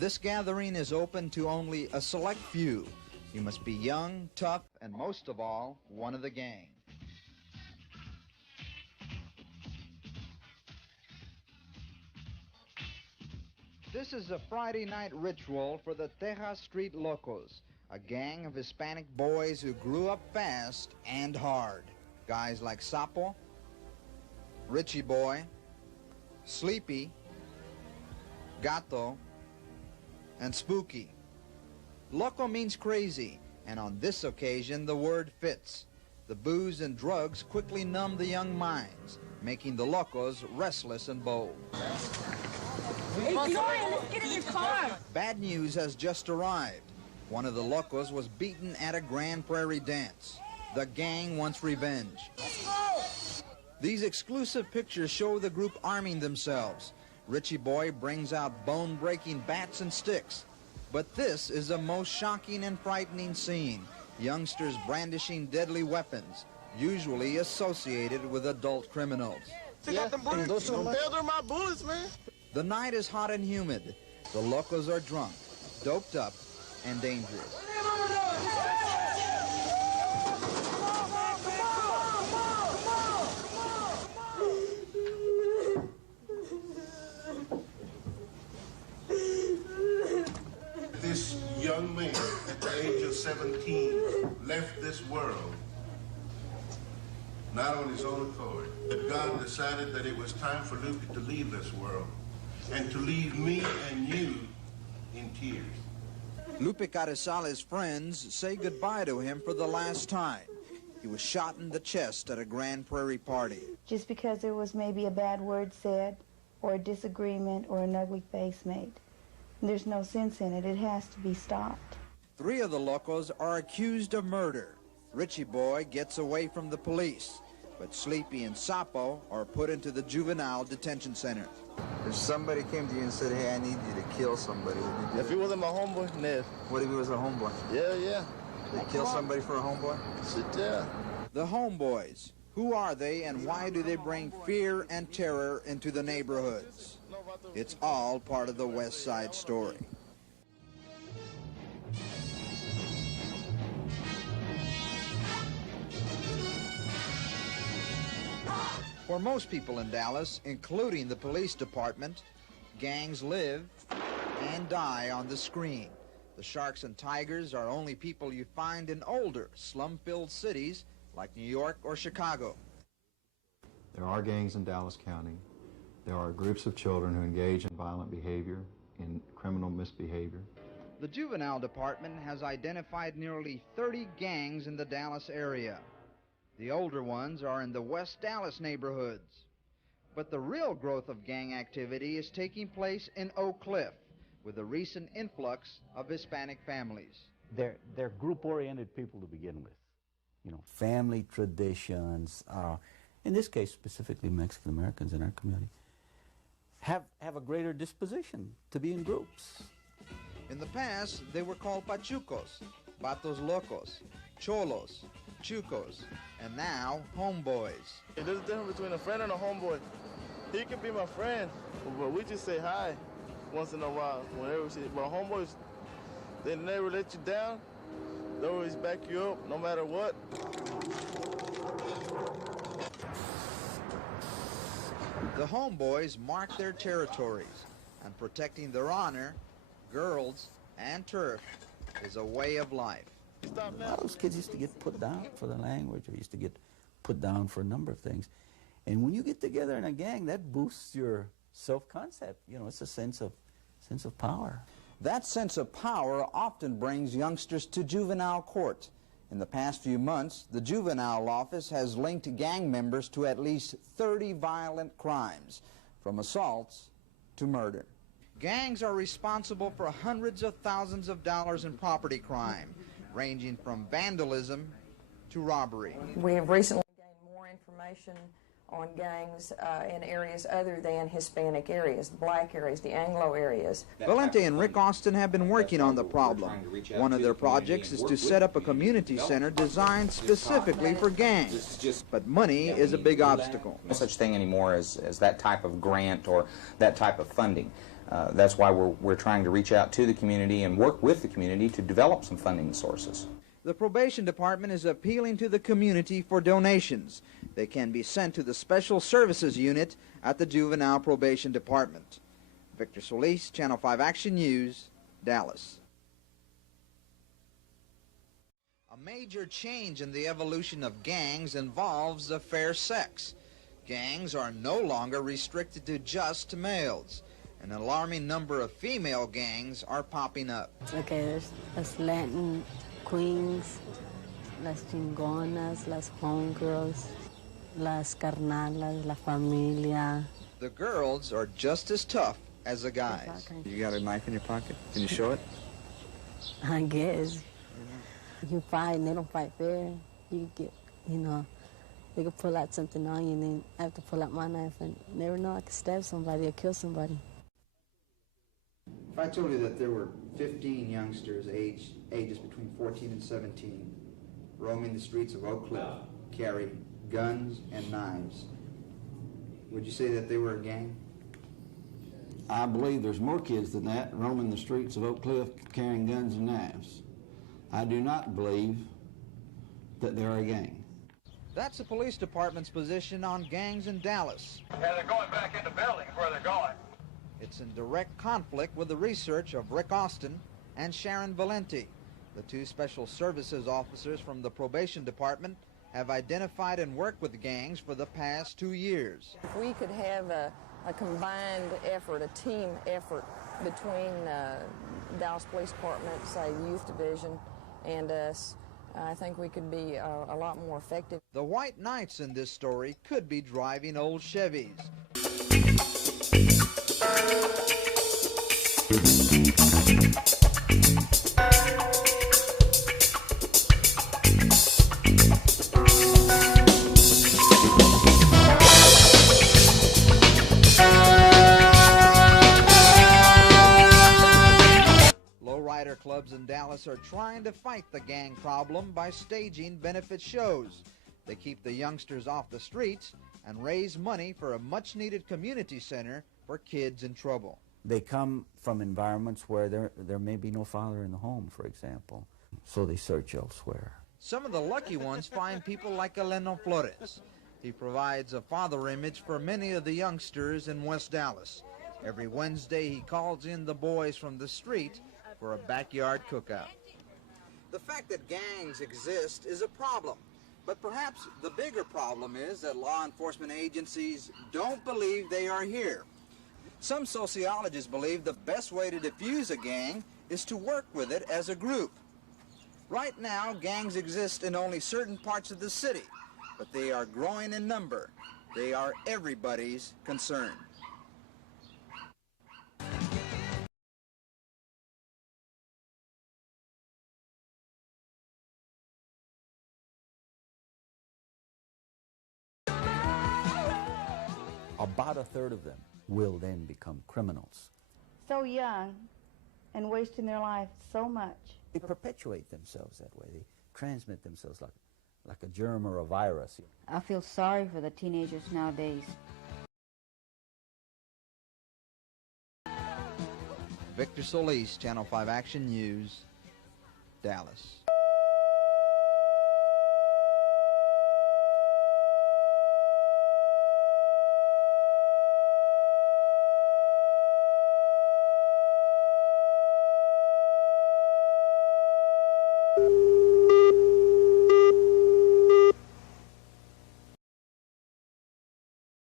This gathering is open to only a select few. You must be young, tough, and most of all, one of the gang. This is a Friday night ritual for the Tejas Street Locos, a gang of Hispanic boys who grew up fast and hard. Guys like Sapo, Richie Boy, Sleepy, Gato, and Spooky. Loco means crazy, and on this occasion the word fits. The booze and drugs quickly numb the young minds, making the Locos restless and bold. Hey, Gloria, let's get in your car. Bad news has just arrived. One of the Locos was beaten at a Grand Prairie dance. The gang wants revenge. Let's go. These exclusive pictures show the group arming themselves. Richie Boy brings out bone-breaking bats and sticks. But this is the most shocking and frightening scene. Youngsters brandishing deadly weapons, usually associated with adult criminals. Yeah, they're my bullets, man. The night is hot and humid. The Locos are drunk, doped up, and dangerous. This young man, at the age of 17, left this world, not on his own accord, but God decided that it was time for Lupe to leave this world and to leave me and you in tears. Lupe Carrizales' friends say goodbye to him for the last time. He was shot in the chest at a Grand Prairie party. Just because there was maybe a bad word said, or a disagreement, or an ugly face made. There's no sense in it. It has to be stopped. 3 of the Locos are accused of murder. Richie Boy gets away from the police, but Sleepy and Sapo are put into the juvenile detention center. If somebody came to you and said, hey, I need you to kill somebody, would you do If he wasn't my homeboy, no. What if he was a homeboy? Yeah. They kill somebody for a homeboy? Shit, yeah. The homeboys. Who are they and why do they bring fear and terror into the neighborhoods? It's all part of the West Side Story. For most people in Dallas, including the police department, gangs live and die on the screen. The Sharks and Tigers are only people you find in older, slum-filled cities like New York or Chicago. There are gangs in Dallas County. There are groups of children who engage in violent behavior, in criminal misbehavior. The Juvenile Department has identified nearly 30 gangs in the Dallas area. The older ones are in the West Dallas neighborhoods. But the real growth of gang activity is taking place in Oak Cliff, with the recent influx of Hispanic families. They're group-oriented people to begin with. You know, family traditions, in this case specifically Mexican Americans in our community, have a greater disposition to be in groups. In the past, they were called Pachucos, Vatos Locos, Cholos, Chucos, and now homeboys. There's a difference between a friend and a homeboy. He can be my friend, but we just say hi once in a while. Whenever we see it. But homeboys, they never let you down. They always back you up, no matter what. The homeboys mark their territories, and protecting their honor, girls, and turf is a way of life. A lot of those kids used to get put down for their language, or used to get put down for a number of things. And when you get together in a gang, that boosts your self-concept. You know, it's a sense of power. That sense of power often brings youngsters to juvenile court. In the past few months, the juvenile office has linked gang members to at least 30 violent crimes, from assaults to murder. Gangs are responsible for hundreds of thousands of dollars in property crime, ranging from vandalism to robbery. We have recently gained more information on gangs in areas other than Hispanic areas, the black areas, the Anglo areas. Valente and Rick Austin have been working on the problem. One of their projects is to set up a community center designed specifically for gangs. But money is a big obstacle. No such thing anymore as that type of grant or that type of funding. That's why we're trying to reach out to the community and work with the community to develop some funding sources. The probation department is appealing to the community for donations. They can be sent to the Special Services Unit at the Juvenile Probation Department. Victor Solis, Channel 5 Action News, Dallas. A major change in the evolution of gangs involves the fair sex. Gangs are no longer restricted to just males. An alarming number of female gangs are popping up. Okay, there's las Latin queens, las chingonas, las homegirls, las carnalas, la familia. The girls are just as tough as the guys. You got a knife in your pocket? Can you show it? I guess. You fight and they don't fight fair. You get, you know, they could pull out something on you and then I have to pull out my knife and never know I could stab somebody or kill somebody. If I told you that there were 15 youngsters ages between 14 and 17 roaming the streets of Oak Cliff, carrying guns and knives, would you say that they were a gang? I believe there's more kids than that roaming the streets of Oak Cliff carrying guns and knives. I do not believe that they're a gang. That's the police department's position on gangs in Dallas. Yeah, they're going back into buildings where they're going. It's in direct conflict with the research of Rick Austin and Sharon Valenti. The two special services officers from the probation department have identified and worked with gangs for the past 2 years. If we could have a combined effort, a team effort between Dallas Police Department, say Youth Division, and us, I think we could be a lot more effective. The White Knights in this story could be driving old Chevys. Lowrider clubs in Dallas are trying to fight the gang problem by staging benefit shows. They keep the youngsters off the streets and raise money for a much-needed community center for kids in trouble. They come from environments where there may be no father in the home, for example, so they search elsewhere. Some of the lucky ones find people like Eleno Flores. He provides a father image for many of the youngsters in West Dallas. Every Wednesday he calls in the boys from the street for a backyard cookout. The fact that gangs exist is a problem, but perhaps the bigger problem is that law enforcement agencies don't believe they are here. Some sociologists believe the best way to defuse a gang is to work with it as a group. Right now, gangs exist in only certain parts of the city, but they are growing in number. They are everybody's concern. About a third of them will then become criminals. So young and wasting their life so much. They perpetuate themselves that way. They transmit themselves like a germ or a virus. I feel sorry for the teenagers nowadays. Victor Solis, Channel 5 Action News, Dallas.